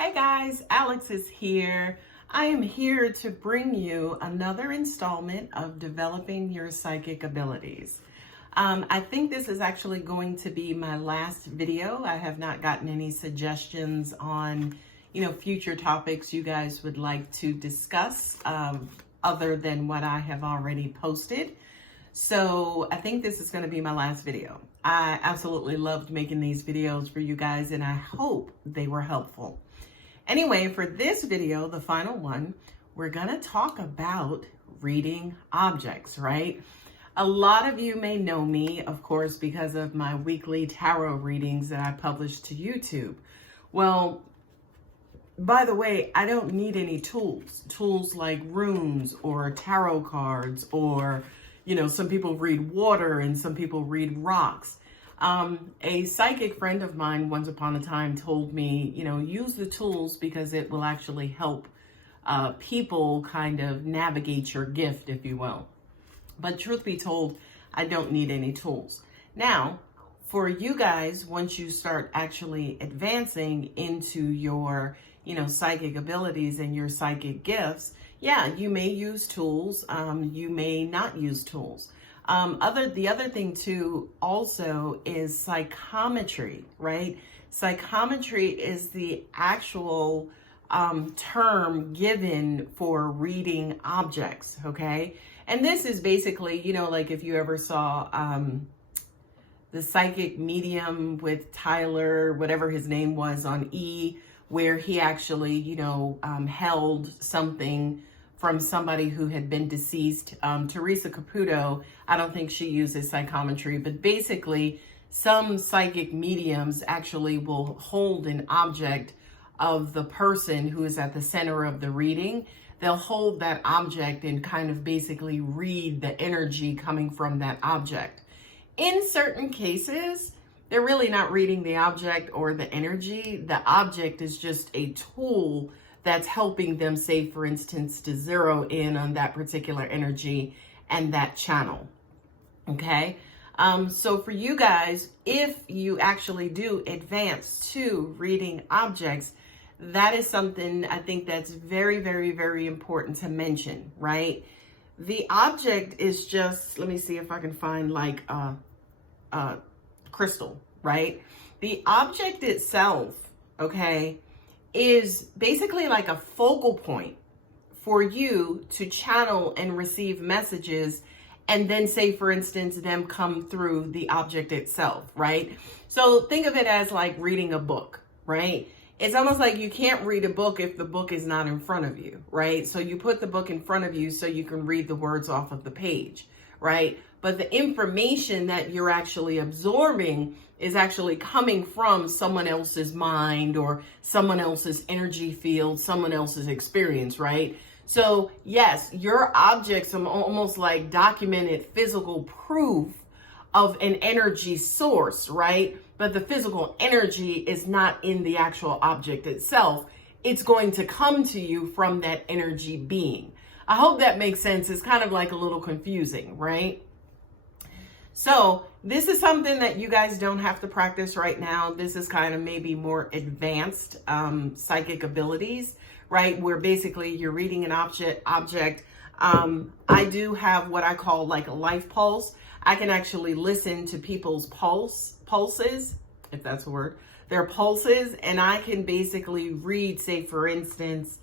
Hey guys, Alex is here. I am here to bring you another installment of developing your psychic abilities. I think this is actually going to be my last video. I have not gotten any suggestions on, future topics you guys would like to discuss other than what I have already posted. So I think this is going to be my last video. I absolutely loved making these videos for you guys, and I hope they were helpful. Anyway, for this video, the final one, we're going to talk about reading objects, right? A lot of you may know me, of course, because of my weekly tarot readings that I publish to YouTube. Well, by the way, I don't need any tools like runes or tarot cards, or, some people read water and some people read rocks. A psychic friend of mine once upon a time told me, use the tools because it will actually help people kind of navigate your gift, if you will. But truth be told, I don't need any tools. Now, for you guys, once you start actually advancing into your, psychic abilities and your psychic gifts, yeah, you may use tools. You may not use tools. The other thing too also is psychometry, right? Psychometry is the actual term given for reading objects, okay? And this is basically, like if you ever saw the psychic medium with Tyler, whatever his name was on E, where he actually, held something from somebody who had been deceased. Teresa Caputo, I don't think she uses psychometry, but basically some psychic mediums actually will hold an object of the person who is at the center of the reading. They'll hold that object and kind of basically read the energy coming from that object. In certain cases, they're really not reading the object or the energy. The object is just a tool that's helping them, say, for instance, to zero in on that particular energy and that channel, okay? So for you guys, if you actually do advance to reading objects, that is something I think that's very, very, very important to mention, right? The object is just, let me see if I can find like a crystal, right? The object itself, okay, is basically like a focal point for you to channel and receive messages, and then say, for instance, them come through the object itself, right? So think of it as like reading a book, right? It's almost like you can't read a book if the book is not in front of you, right? So you put the book in front of you so you can read the words off of the page, right? But the information that you're actually absorbing is actually coming from someone else's mind or someone else's energy field, someone else's experience, right? So yes, your objects are almost like documented physical proof of an energy source, right? But the physical energy is not in the actual object itself. It's going to come to you from that energy being. I hope that makes sense. It's kind of like a little confusing, right? So this is something that you guys don't have to practice right now. This is kind of maybe more advanced psychic abilities, right? Where basically you're reading an object. I do have what I call like a life pulse. I can actually listen to people's pulses, if that's a word, their pulses, and I can basically read, say, for instance,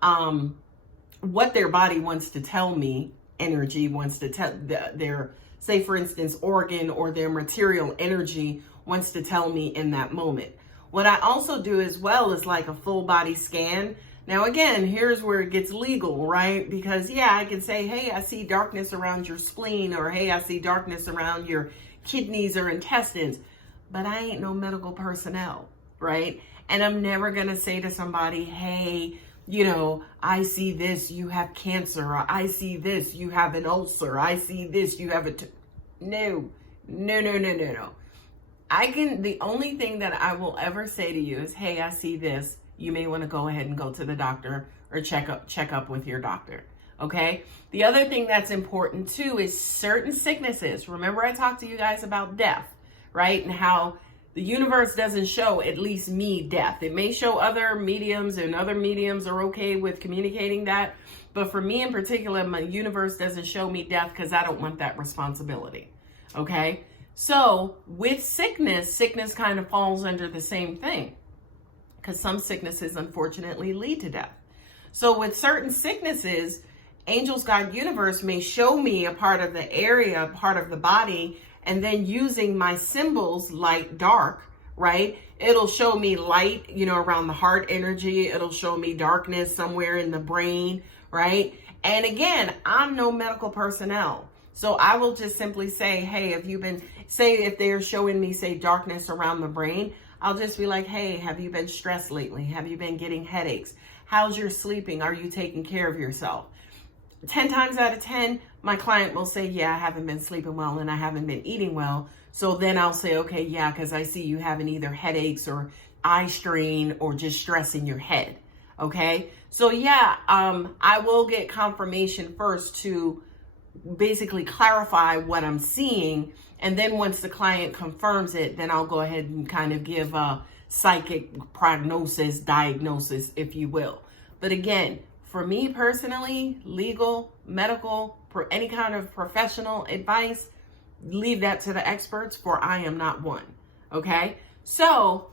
what their body wants to tell me, energy wants to tell their, say, for instance, organ or their material energy wants to tell me in that moment. What I also do as well is like a full body scan. Now, again, here's where it gets legal, right? Because, yeah, I can say, hey, I see darkness around your spleen, or hey, I see darkness around your kidneys or intestines, but I ain't no medical personnel, right? And I'm never going to say to somebody, hey, I see this, you have cancer, or I see this, you have an ulcer, I see this, you have no. The only thing that I will ever say to you is, hey, I see this, you may want to go ahead and go to the doctor or check up with your doctor, okay? The other thing that's important too is certain sicknesses. Remember I talked to you guys about death, right? And how The universe doesn't show, at least me, death. It may show other mediums, and other mediums are okay with communicating that. But for me in particular, my universe doesn't show me death because I don't want that responsibility. Okay? So with sickness, sickness kind of falls under the same thing, because some sicknesses unfortunately lead to death. So with certain sicknesses, angels, God, universe may show me a part of the area, part of the body, and then using my symbols, light, dark, right? It'll show me light, around the heart energy. It'll show me darkness somewhere in the brain, right? And again, I'm no medical personnel. So I will just simply say, hey, if they're showing me, say, darkness around the brain, I'll just be like, hey, have you been stressed lately? Have you been getting headaches? How's your sleeping? Are you taking care of yourself? 10 times out of 10, my client will say, yeah, I haven't been sleeping well and I haven't been eating well. So then I'll say, okay, yeah, because I see you having either headaches or eye strain or just stress in your head. Okay. So yeah, I will get confirmation first to basically clarify what I'm seeing. And then once the client confirms it, then I'll go ahead and kind of give a psychic prognosis, diagnosis, if you will. But again, for me personally, legal, medical, any kind of professional advice, leave that to the experts, for I am not one. Okay. So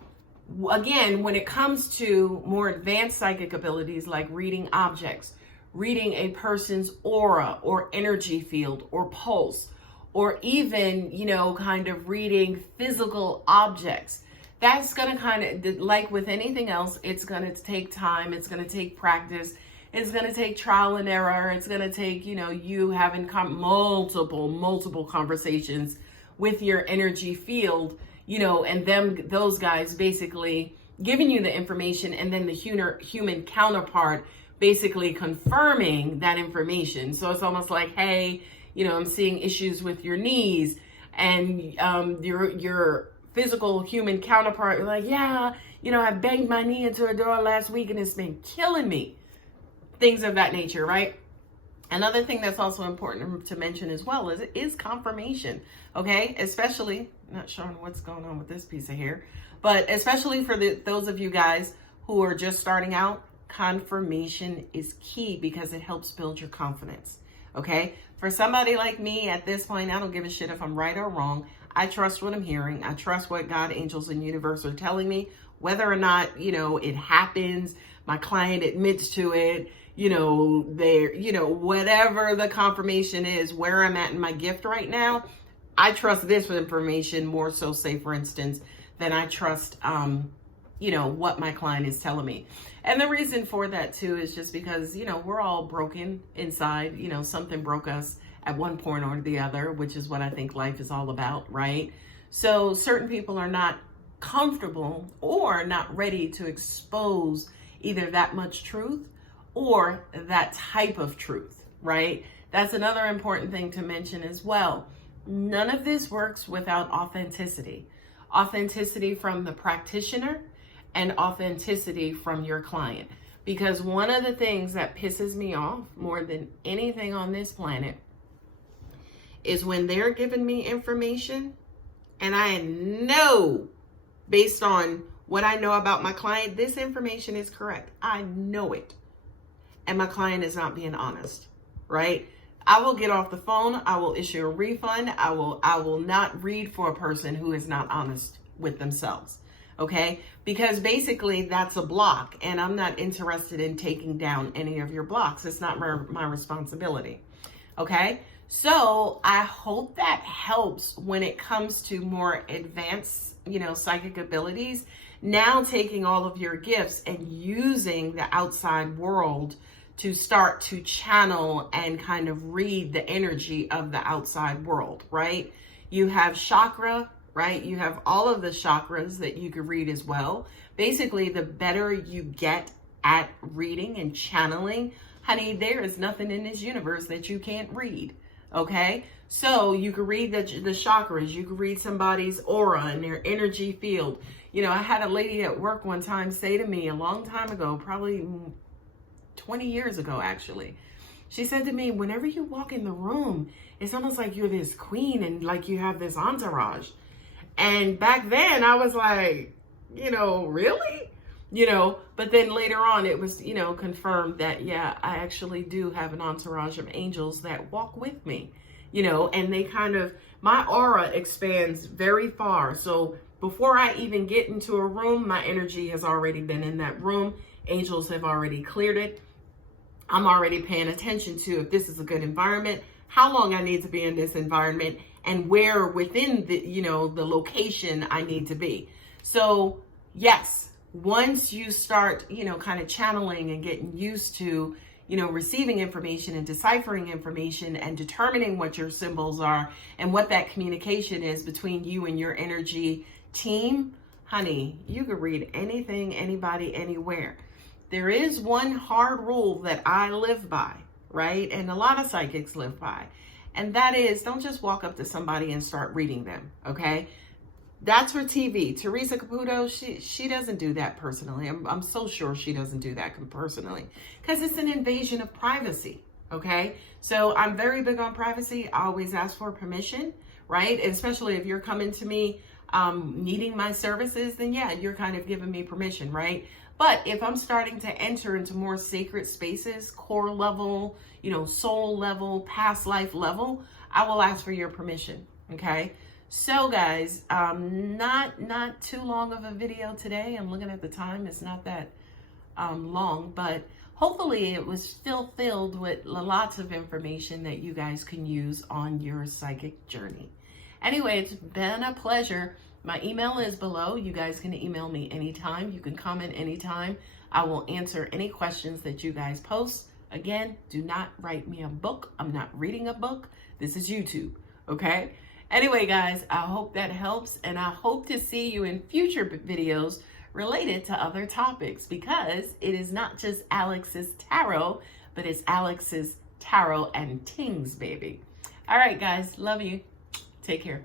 again, when it comes to more advanced psychic abilities like reading objects, reading a person's aura or energy field or pulse, or even, kind of reading physical objects, that's going to kind of, like with anything else, it's going to take time. It's going to take practice. It's going to take trial and error. It's going to take, you having multiple conversations with your energy field, and those guys basically giving you the information, and then the human counterpart basically confirming that information. So it's almost like, hey, I'm seeing issues with your knees, and your physical human counterpart, like, yeah, I banged my knee into a door last week and it's been killing me. Things of that nature, right? Another thing that's also important to mention as well is confirmation, okay? Especially, not showing what's going on with this piece of hair, but especially for those of you guys who are just starting out, confirmation is key because it helps build your confidence, okay? For somebody like me at this point, I don't give a shit if I'm right or wrong. I trust what I'm hearing. I trust what God, angels, and universe are telling me, whether or not, it happens, my client admits to it, whatever the confirmation is, where I'm at in my gift right now, I trust this information more so, say, for instance, than I trust, what my client is telling me. And the reason for that too is just because, we're all broken inside, something broke us at one point or the other, which is what I think life is all about, right? So certain people are not comfortable or not ready to expose either that much truth or that type of truth, right? That's another important thing to mention as well. None of this works without authenticity. Authenticity from the practitioner and authenticity from your client. Because one of the things that pisses me off more than anything on this planet is when they're giving me information and I know, based on what I know about my client, this information is correct. I know it. And my client is not being honest, right? I will get off the phone. I will issue a refund. I will not read for a person who is not honest with themselves. Okay? Because basically that's a block, and I'm not interested in taking down any of your blocks. It's not my responsibility. Okay? So I hope that helps when it comes to more advanced, psychic abilities. Now taking all of your gifts and using the outside world to start to channel and kind of read the energy of the outside world, right? You have chakra, right? You have all of the chakras that you could read as well. Basically, the better you get at reading and channeling, honey, there is nothing in this universe that you can't read, okay? So you could read the chakras, you could read somebody's aura and their energy field. I had a lady at work one time say to me a long time ago, probably 20 years ago, actually. She said to me, whenever you walk in the room, it's almost like you're this queen and like you have this entourage. And back then I was like, really? But then later on it was, confirmed that, yeah, I actually do have an entourage of angels that walk with me, and they my aura expands very far. So before I even get into a room, my energy has already been in that room. Angels have already cleared it. I'm already paying attention to if this is a good environment, how long I need to be in this environment, and where within the, the location I need to be. So yes, once you start, kind of channeling and getting used to, receiving information and deciphering information and determining what your symbols are and what that communication is between you and your energy team, honey, you can read anything, anybody, anywhere. There is one hard rule that I live by, right? And a lot of psychics live by. And that is, don't just walk up to somebody and start reading them, okay? That's for TV. Teresa Caputo, she doesn't do that personally. I'm so sure she doesn't do that personally because it's an invasion of privacy, okay? So I'm very big on privacy. I always ask for permission, right? Especially if you're coming to me needing my services, then yeah, you're kind of giving me permission, right? But if I'm starting to enter into more sacred spaces, core level, soul level, past life level, I will ask for your permission, okay? So guys, not too long of a video today. I'm looking at the time. It's not that long, but hopefully it was still filled with lots of information that you guys can use on your psychic journey. Anyway, it's been a pleasure. My email is below. You guys can email me anytime. You can comment anytime. I will answer any questions that you guys post. Again, do not write me a book. I'm not reading a book. This is YouTube, okay? Anyway, guys, I hope that helps, and I hope to see you in future videos related to other topics, because it is not just Alex's Tarot, but it's Alex's Tarot and Tings, baby. All right, guys, love you. Take care.